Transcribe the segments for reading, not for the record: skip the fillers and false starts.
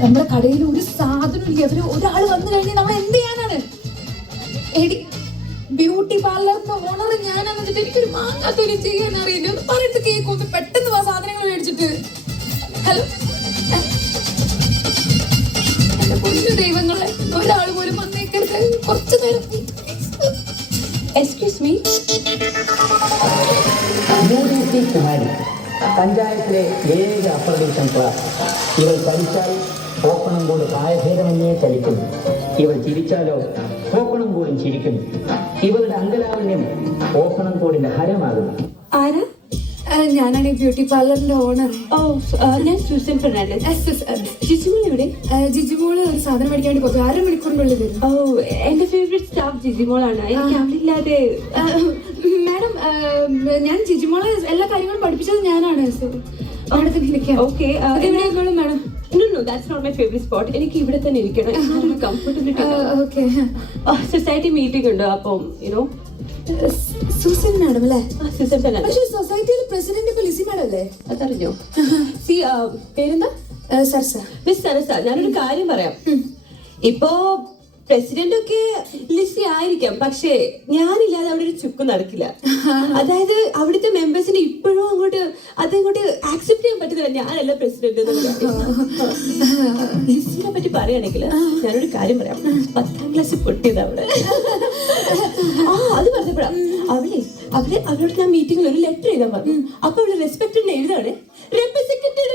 നമ്മുടെ കടയിൽ ഒരു സാധനം ഇല്ല. ഒരാൾ വന്നു കഴിഞ്ഞാൽ നമ്മൾ എന്ത് ചെയ്യാനാണ്? എടി ബ്യൂട്ടി പാർലറിന്റെ ഓണർ ഞാനാന്ന് വെച്ചിട്ട് എനിക്കൊരു മാങ്ങാത്തൊരു ചെയ്യാൻ അറിയില്ല. ഒന്ന് പറഞ്ഞിട്ട് കേൾക്കൊന്ന് പെട്ടെന്ന് ആ സാധനങ്ങൾ മേടിച്ചിട്ട്. ഹലോ എന്റെ പൊന്നു ദൈവങ്ങളെ, ഒരാൾ പോലും വന്നേക്കരുത് കുറച്ചു നേരം. Excuse me. കുമാരി പഞ്ചായത്തിലെ ഏക അപ്പർ ഡിവിഷൻ ക്ലാസ്. ഇവൾ ചലിച്ചാൽ പോക്കണം കൂട് പ്രായഭേദമന്യേ ചലിക്കുന്നു. ഇവൾ ചിരിച്ചാലോ പോക്കണം കൂടും ചിരിക്കുന്നു. ഇവളുടെ അങ്കലാവണ്യം പോക്കണം കൂടിന്റെ ഹരമാകുന്നു. ആരാ? ഞാനാണ് ഈ ബ്യൂട്ടി പാർലറിന്റെ ഓണർ. ഓ, ഞാൻ സൂസൻ ഫെർണാണ്ടസ്. ജിജിമോൾ എവിടെ? ജിജിമോള് ഒരു സാധനം മേടിക്കാൻ വേണ്ടി പോകും. 1/2 മണിക്കൂറിനുള്ളിൽ വരും. ഓ, എന്റെ ഫേവറേറ്റ് സ്റ്റാഫ് ജിജിമോളാണ്. എനിക്ക് അവളില്ലാതെ. മാഡം, ഞാൻ ജിജിമോളെ എല്ലാ കാര്യങ്ങളും പഠിപ്പിച്ചത് ഞാനാണ്. മാഡത്തിന് ഇരിക്കാം. Okay, madam. No, that's not my favorite spot. എനിക്ക് ഇവിടെ തന്നെ ഇരിക്കണം. കംഫർട്ടബിലിറ്റി. ഓക്കെ. സൊസൈറ്റി മീറ്റിംഗ് ഉണ്ട്, അപ്പം സൂസൻ മാഡം അല്ലേ? Susan Fernandes. പക്ഷേ സൊസൈറ്റിയിൽ പ്രസിഡന്റ് ഇപ്പൊ ലിസി മാഡം അല്ലേ? അതറിഞ്ഞോ? പേരെന്താ? സർസ. മിസ് സരസ, ഞാനൊരു കാര്യം പറയാം. ഇപ്പോ പ്രസിഡന്റ് ഒക്കെ ലിസി ആയിരിക്കാം, പക്ഷേ ഞാനില്ലാതെ അവിടെ ഒരു ചുക്ക് നടക്കില്ല. അതായത് അവിടുത്തെ മെമ്പേഴ്സിന് ഇപ്പോഴും അതങ്ങോട്ട് ആക്സെപ്റ്റ് ചെയ്യാൻ പറ്റുന്നില്ല. ഞാനല്ല പ്രസിഡന്റ്. ലിസിനെ പറ്റി പറയുകയാണെങ്കിൽ ഞാനൊരു കാര്യം പറയാം. 10ാം ക്ലാസ് പൊട്ടിയത് അവിടെ. അത് പറഞ്ഞപ്പോഴാ അവരോട് ഞാൻ മീറ്റിംഗിൽ ഒരു ലെറ്റർ എഴുതാൻ പറഞ്ഞു. അപ്പൊ അവള് റെസ്പെക്ട് എഴുതാണ് റെപ്രസെന്റേറ്റീവ്.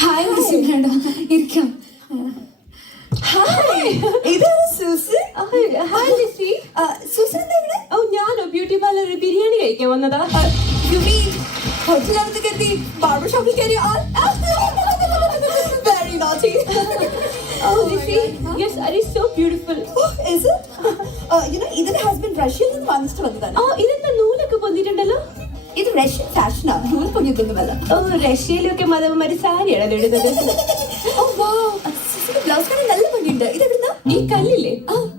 ഹായ് ലിസി മാഡം, ഇരിക്കാം. ഹായ്, ഇതാണ് സൂസൻ. ഹായ് ലിസി. സൂസൻ എന്താ ഇവിടെ? ഓ, ഞാനോ ബ്യൂട്ടി പാർലറിൽ ബിരിയാണി കഴിക്കാൻ വന്നതാ. ഹോട്ടലിനകത്ത് കയറി ബാർബർ ഷോപ്പിൽ കയറി very naughty. Oh, Lizzy, your saree is so beautiful. Oh, is it? ഇതിന്റെ ഹസ്ബൻഡ് റഷ്യയിൽ നിന്ന് വാങ്ങിച്ചിട്ട് വന്നതാണ്. ഇതെന്താ നൂലൊക്കെ പൊന്നിട്ടുണ്ടല്ലോ? ഇത് റഷ്യൻ ഫാഷനാണ്, നൂൽ പൊങ്ങിയൊന്നുമല്ല. ഓ, റഷ്യയിലൊക്കെ മതവന്മാര് സാരിയാണ് ഇടുന്നത്. ബ്ലൗസ് കാണാൻ നല്ല ഭംഗിയുണ്ട്. ഇതെവിടുന്നാ? ഈ കല്ലില്ലേ,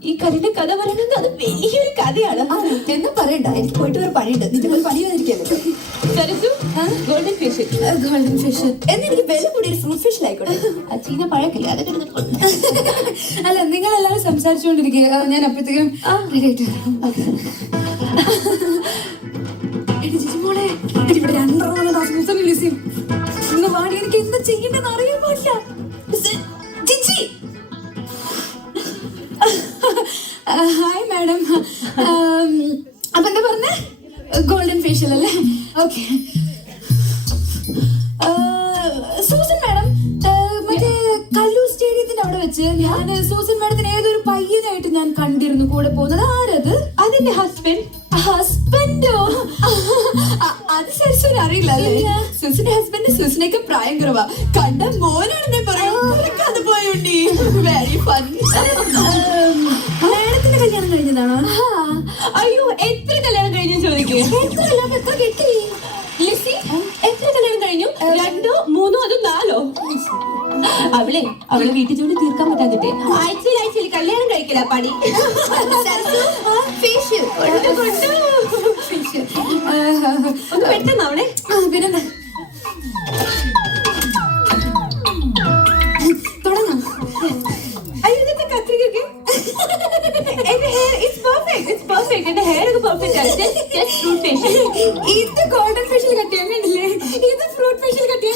ഈ കല്ലിന്റെ കഥ പറയണത് അത് വലിയൊരു കഥയാണ്. എന്ന് പറയണ്ട, എനിക്ക് പോയിട്ട് ഒരു പണിയുണ്ട്. നിന്റെ പോലെ പണി വന്നിരിക്കല്ലോ. Golden fish. ഗോൾഡൻ ഫിഷ് എന്നെനിക്ക് വില കൂടി ഒരു ഫ്രൂട്ട് ഫിഷ് ആയിക്കോട്ടെ. ചീന പഴക്കില്ല, അതൊക്കെ അല്ല, നിങ്ങൾ എല്ലാവരും സംസാരിച്ചുകൊണ്ടിരിക്കുക. ഞാൻ അപ്പോഴത്തേക്കും ജിജിമോളെ, ഇവിടെ 2 സൂസൻ ലിസിയും ഇന്ന് വാടി. എനിക്ക് എന്താ ചെയ്യേണ്ടതെന്ന് അറിയാൻ പാടില്ല. Hi madam. അപ്പൊ എന്താ പറഞ്ഞേ? ഗോൾഡൻ ഫേഷ്യൽ അല്ലേ? ഓക്കെ. സൂസൻ മാഡം, മറ്റേ കല്ലൂർ സ്റ്റേഡിയത്തിന്റെ അവിടെ വെച്ച് ഞാൻ സൂസൻ മാഡത്തിന് ഏതൊരു പയ്യനായിട്ട് ഞാൻ കണ്ടിരുന്നു കൂടെ പോകുന്നത്. ആരത്? അതെന്റെ ഹസ്ബൻഡ്. ഹസ്ബൻഡോ? അത് സരസ്വന് അറിയില്ല അല്ലേ? സൂസന്റെ ഹസ്ബൻഡ് സൂസനൊക്കെ പ്രായം കുറവാ. കണ്ട മോനാണെന്നേ പറയൂ. അത് പോയുണ്ടി വെരി ഫണ്ണി. മാഡത്തിന്റെ കല്യാണം കഴിഞ്ഞതാണോ? അയ്യോ, എത്ര കല്യാണം കഴിഞ്ഞു ചോദിക്കേ? എത്ര കെട്ടി? ലിസി, എത്ര കല്യാണം കഴിഞ്ഞു? 2, 3, അതോ 4? അവളെ വീട്ടിൽ ജോലി തീർക്കാൻ പറ്റാതിട്ടെ ആഴ്ചയിൽ കല്യാണം കഴിക്കല പണി. ഒന്ന് പെട്ടെന്ന് അവളെ. പിന്നെ തുടങ്ങാം. അയ്യോ, ഇതൊക്കെ കത്രികൊക്കെ. എന്റെ ഹെയർ ഇറ്റ്സ് പെർഫെക്റ്റ്. എന്റെ ഹെയർ ഒക്കെ പെർഫെക്റ്റ് ആണ്. Just fruit facial. ഇത് ഗോൾഡൻ ഫേഷ്യൽ കട്ടിയാ കണ്ടില്ലേ? ഇത് ഫ്രൂട്ട് ഫേഷ്യൽ കട്ടിയാ.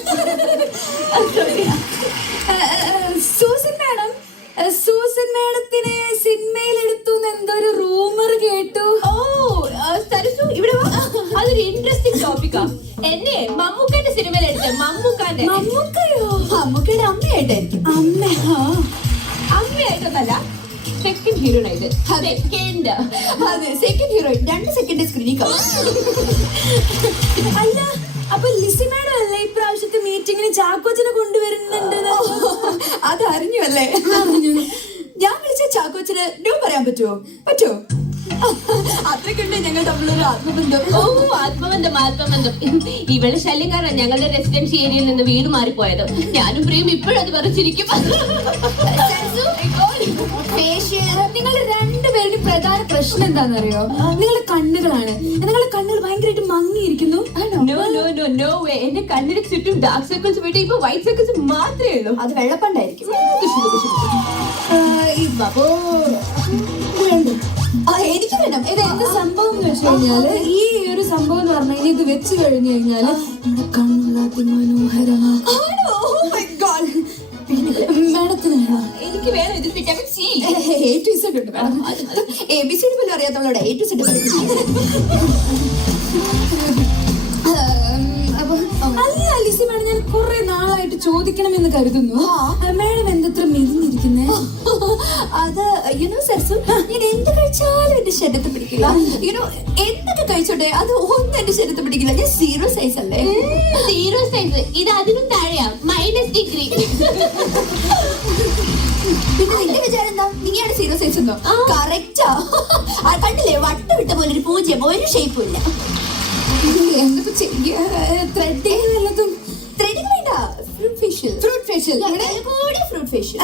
സൂസൻ മാഡത്തിനെ സിനിമയിൽ എടുത്തു എന്തൊരു റൂമർ കേട്ടു. ഓ, സരസു ഇവിടെ വാ. അതൊരു ഇൻട്രസ്റ്റിംഗ് ടോപ്പിക്കാ. എന്നെ മമ്മൂക്കന്റെ സിനിമയിൽ എടുത്ത മമ്മൂക്കയോ? മമ്മൂക്കയുടെ അമ്മയായിട്ടായിരിക്കും. അമ്മയായിട്ടൊന്നല്ല, സെക്കൻഡ് ഹീറോയിനായിട്ട്. സെക്കൻഡ് ഹീറോയിൻ 2 സെക്കൻഡ് സ്ക്രീനിൽ അല്ല, അപ്പൊ ലിസി മാഡം അല്ലേ ഇപ്രാവശ്യത്തെ മീറ്റിങ്ങിന് ചാക്കോച്ചനെ കൊണ്ടുവരുന്നുണ്ട്? അത് അറിഞ്ഞു അല്ലേ? ഞാൻ വിളിച്ച ചാക്കോച്ചന് നോ പറയാൻ പറ്റുമോ? അത്രയ്ക്കുണ്ട് ഞങ്ങൾ തമ്മിലൊരു ആത്മബന്ധം. ഓ, ആത്മബന്ധം. ഇവള് ശല്യം കാരണം ഞങ്ങളുടെ റെസിഡൻസി ഏരിയയിൽ നിന്ന് വീട് മാറിപ്പോയത്. ഞാനും പ്രിയും ഇപ്പോഴത് പറിച്ചിരിക്കും. പ്രശ്നം എന്താണെന്നറിയോ? നിങ്ങളുടെ കണ്ണുകളാണ്. നിങ്ങളുടെ കണ്ണുകൾ ഭയങ്കരമായിട്ട് മങ്ങിയിരിക്കുന്നു. No no no no way. എന്റെ കണ്ണിന് ചുറ്റും ഡാർക്ക് സർക്കിൾസ് പോയിട്ട് ഇപ്പൊ വൈറ്റ് സർക്കിൾസ് മാത്രമേ ഉള്ളൂ. അത് വെള്ളപ്പണ്ടായിരിക്കും. അപ്പോ എനിക്ക് വേണം. ഇത് എന്താ സംഭവം എന്ന് വെച്ച് കഴിഞ്ഞാല്, ഈ ഒരു സംഭവം എന്ന് പറഞ്ഞു കഴിഞ്ഞാൽ ഇത് വെച്ച് കഴിഞ്ഞു കഴിഞ്ഞാല് നമ്മുടെ കണ്ണുകളാത്തി മനോഹരമാക്കും. മാഡത്തിന് വേണം. എനിക്ക് വേണം ഇതിൽ vitamin C. A to Z ഉണ്ട് മാഡം. ABCD പോലും അറിയാത്തവളോട് A to Z അല്ല ലിസി മാഡം, ഞാൻ കുറെ നാളായിട്ട് ചോദിക്കണമെന്ന് കരുതുന്നു. മാഡം എന്തത്ര മെലിഞ്ഞിരിക്കുന്നേ? അത് സർസു, ഞാൻ എന്ത് കഴിച്ചാലും എന്റെ ശരീരത്തിൽ പിടിക്കില്ല. എന്തൊക്കെ കഴിച്ചോട്ടെ, അത് ഒന്നും എന്റെ ശരീരത്തിൽ പിടിക്കില്ല. ഞാൻ 0 സൈസ് അല്ലേ? 0 സൈസ്. ഇത് അതിനും താഴെയാ, -3. പിന്നെ നിന്റെ വിചാരം എന്താ? നീയാണ് 0 സൈസ് എന്നോ? കറക്റ്റാ. കണ്ടില്ലേ, വട്ടമിട്ട പോലെ ഒരു പൂജ്യം, ഒരു ഷേപ്പും ഇല്ല. എന്തൊക്കെ ചെയ്യാ? ത്രെഡിങ് വല്ലതും? ത്രെഡിങ് വേണ്ട, fruit facial. Fruit facial? Fruit facial.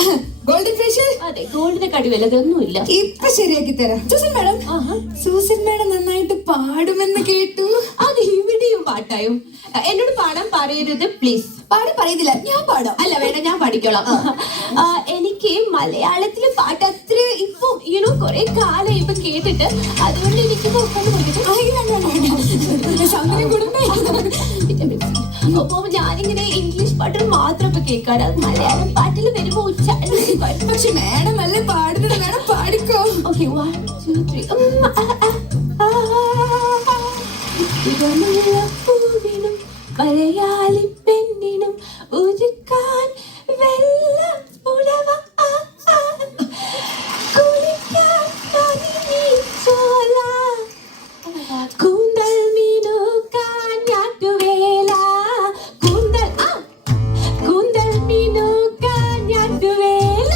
Golden facial? അതെ, ഗോൾഡിനെ കടി വല്ലതൊന്നുമില്ല. ഇപ്പൊ ശരിയാക്കി തരാം. സൂസൻ മാഡം, സൂസൻ മാഡം നന്നായിട്ട് പാടുമെന്ന് കേട്ടു. അത് ഇവിടെയും പാട്ടായോ? എന്നോട് പാടാൻ പറയരുത് പ്ലീസ്. പാടി പറയുന്നില്ല, ഞാൻ പാടാം. അല്ല വേണ്ട, ഞാൻ പഠിക്കോളാം. എനിക്ക് മലയാളത്തില് പാട്ട് അത്ര ഇപ്പൊ കൊറേ കാലം ഇപ്പൊ കേട്ടിട്ട്, അതുകൊണ്ട് എനിക്ക് അപ്പൊ ഞാനിങ്ങനെ ഇംഗ്ലീഷ് പാട്ടുകൾ മാത്രം ഇപ്പൊ കേൾക്കാറ്. മലയാളം പാട്ടിൽ വരുമ്പോ ഉച്ചാരണം. പക്ഷെ മാഡം അല്ലേ പാടുന്നത്, മാഡം പാടിക്കോ. ഓക്കെ, 1 2 3. പൂവിനും മലയാളി പെണ്ണിനും ഉരുക്കാൻ വെള്ള പുടവ, കുളിക്കാൻ ചോല, കൂന്തൽ മീനുക്കാൻ ഞാറ്റുവേല, കൂന്തൽ മീനുക്കാൻ ഞാറ്റുവേല,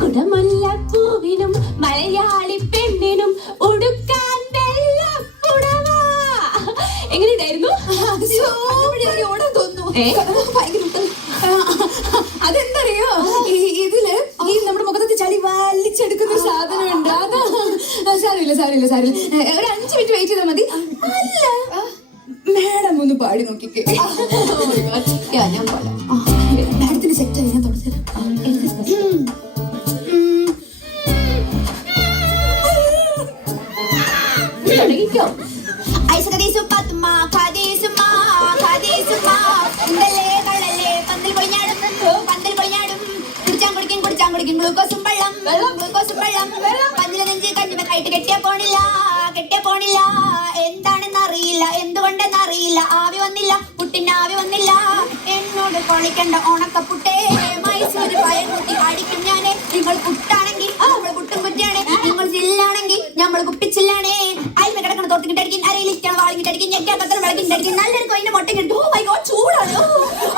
കുടമുല്ലപ്പൂവിനും മലയാളി പെണ്ണിനും ഉടുക്കാൻ വെള്ള പുടവ. എങ്ങനെയുണ്ടായിരുന്നു? ഓടാൻ തോന്നുന്നു. അതെന്തറിയോ, ഇതില് ഈ നമ്മുടെ മുഖത്ത് ചളി വലിച്ചെടുക്കുന്ന ഒരു സാധനമുണ്ട്. അതാ സാരില്ല ഒരു 5 മിനിറ്റ് വെയിറ്റ് ചെയ്താൽ മതി. അല്ല മാഡം ഒന്ന് പാടി നോക്കിക്കേ. ഞാൻ പാടാം. മാഡത്തിന് സെറ്റ് ആയി, ഞാൻ തുടങ്ങി. തുടങ്ങിക്കോ. എന്താണെന്നറിയില്ല, എന്തുകൊണ്ടെന്നറിയില്ല, ആവി വന്നില്ല, പുട്ടിന്റെ ആവി വന്നില്ല. എന്നോട് കളിക്കണ്ട ഉണക്കപ്പുട്ടേ, മൈസൂര് പയർ കൂട്ടി അടിക്കും ഞാനേ. നിങ്ങൾ പുട്ടാണെങ്കിൽ നമ്മൾ പുട്ടും കുറ്റിയാണേ, നിങ്ങൾ ചില്ലാണെങ്കിൽ നമ്മൾ കുപ്പിച്ചില്ലാണേ. അയൽമ കിടക്കണ തോർത്തിങ്ങിട്ടടിക്കും, അരയിലിരിക്കണം വാളിങ്ങിട്ടടിക്കും, ഞെക്കാത്തത്ര വിളക്കിട്ടടിക്കും, നല്ലൊരു കോയിന്റെ മുട്ടങ്ങിട്ടു. Oh my God, ചൂടാണോ?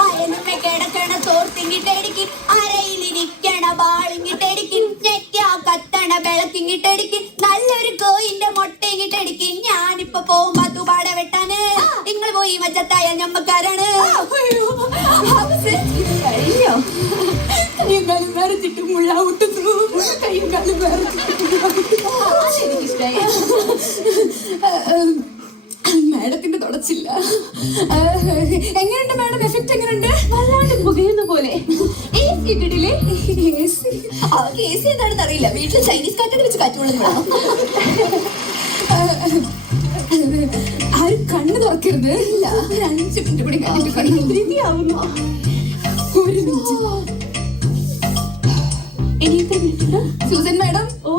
അയൽമ കിടക്കണ തോർത്തിങ്ങിട്ടടിക്കും, അരയിലിരിക്കണ വാളിങ്ങിട്ടടിക്കും, ഞെക്കാ കത്തണ വിളക്കിങ്ങിട്ടടിക്കും, നല്ലൊരു കോയിന്റെ മുട്ടങ്ങിട്ടടിക്കും. ഞാനിപ്പോ പോകുമ്പോ തുപാട വെട്ടാന്, നിങ്ങൾ പോയി മച്ചത്തായ ഞമ്മക്കാരാണ്. കഴിഞ്ഞോ? കയ്യും കാലും വരച്ചിട്ട് മുള്ള ഊട്ടുന്നു. കയ്യും കാലും എനിക്കിഷ്ടായി. മാഡത്തിന്റെ തുടച്ചില്ല. എങ്ങനെയുണ്ട് മാഡം? എഫക്ട് എങ്ങനെയുണ്ട്? വല്ലാണ്ട് പുകയുന്ന പോലെ. ഇട്ടിട്ടില്ലേ? അവർക്ക് AC എന്താണെന്ന് അറിയില്ല. വീട്ടിൽ ചൈനീസ് കാറ്റൊക്കെ വെച്ച് കാറ്റുള്ളത്. ആരും കണ്ണ് തുറക്കരുത്. ഇല്ല, 5 മിനിറ്റ് കൂടി കഴിഞ്ഞിട്ട് കണ്ണ് ധൃതിയാവുന്നു. 1 മിനിറ്റ്. ഇനി എത്ര മിനിറ്റ്? സൂസൻ മാഡം, ഓ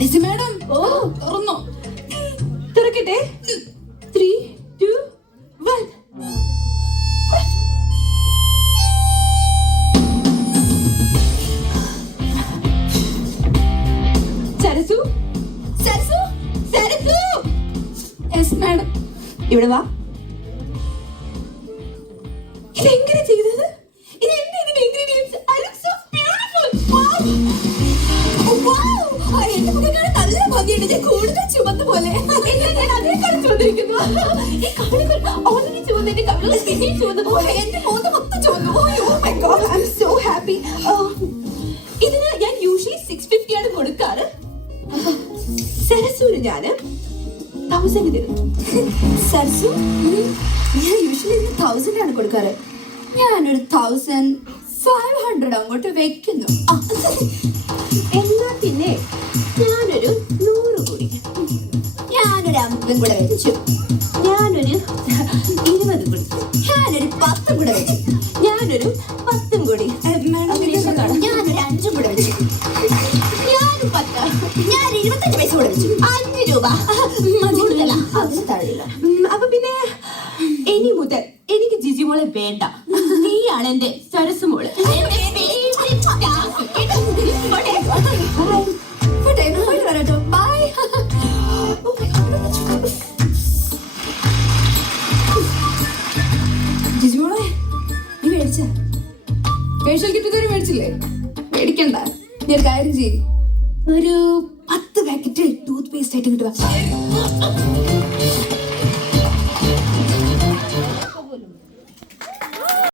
ലിസി മാഡം, ഓ തുറന്നോ? തുറക്കട്ടെ? 3 2 1. സരസു, സരസു, സരസു. Yes madam. ഇവിടെ വാ. ഇതെങ്ങനെ ചെയ്തത്? ഇതെന്താ ഇതിന്റെ ingredients? I look so beautiful. എന്റെ മുഖം നല്ല ഭംഗിയുണ്ട്. ഞാൻ കൂടുതൽ ചുമന്ന പോലെ. ഞാൻ അതേക്കാൾ ചുവന്നിരിക്കുന്നു. ഈ കവിളുകൾ ഓൾറെഡി ചുവന്നിട്ട് കവിളുകൾ പിന്നെയും ചുവന്നതുപോലെ. എന്റെ മുഖം മൊത്തം ചുമന്നു. Oh my God, I'm so happy. ഇതിന് ഞാൻ യൂഷ്വലി 650 ആണ് കൊടുക്കാറ്. സരസൂര് ഞാന് 1000 തരുന്നു. സരസു ഞാൻ യൂഷ്വലി 1000 ആണ് കൊടുക്കാറ്. ഞാനൊരു 1500 അങ്ങോട്ട് വെക്കുന്നു. എന്നാ പിന്നെ ഞാനൊരു 100 കൂടി. ഞാനൊരു 50 കൂടെ വെച്ചു. ഞാനൊരു 20 കൂടി. ഞാനൊരു 10 കൂടെ വെച്ചു. ഞാനൊരു 10 കൂടി. ഞാനൊരു 5 കൂടെ വെച്ചു. ഞാനൊരു 10. ഞാൻ 25 പൈസ കൂടെ വെച്ചു. 5 രൂപ കൂടുതല, അതിന് താഴെയില്ല. അപ്പൊ പിന്നെ ഇനി മുതൽ എനിക്ക് ജിജിമോളെ വേണ്ട. നീയാണ് എന്റെ സരസുമോള്. ബൈ. ജിജിമോളെ നീ മേടിച്ച ഫേഷ്യൽ കിറ്റ് ഇതുവരെ മേടിച്ചില്ലേ? മേടിക്കണ്ട. നീ ഒരു കാര്യം ചെയ്യ്, ഒരു 10 പാക്കറ്റ് ടൂത്ത് പേസ്റ്റ് ആയിട്ട് കിട്ടുക.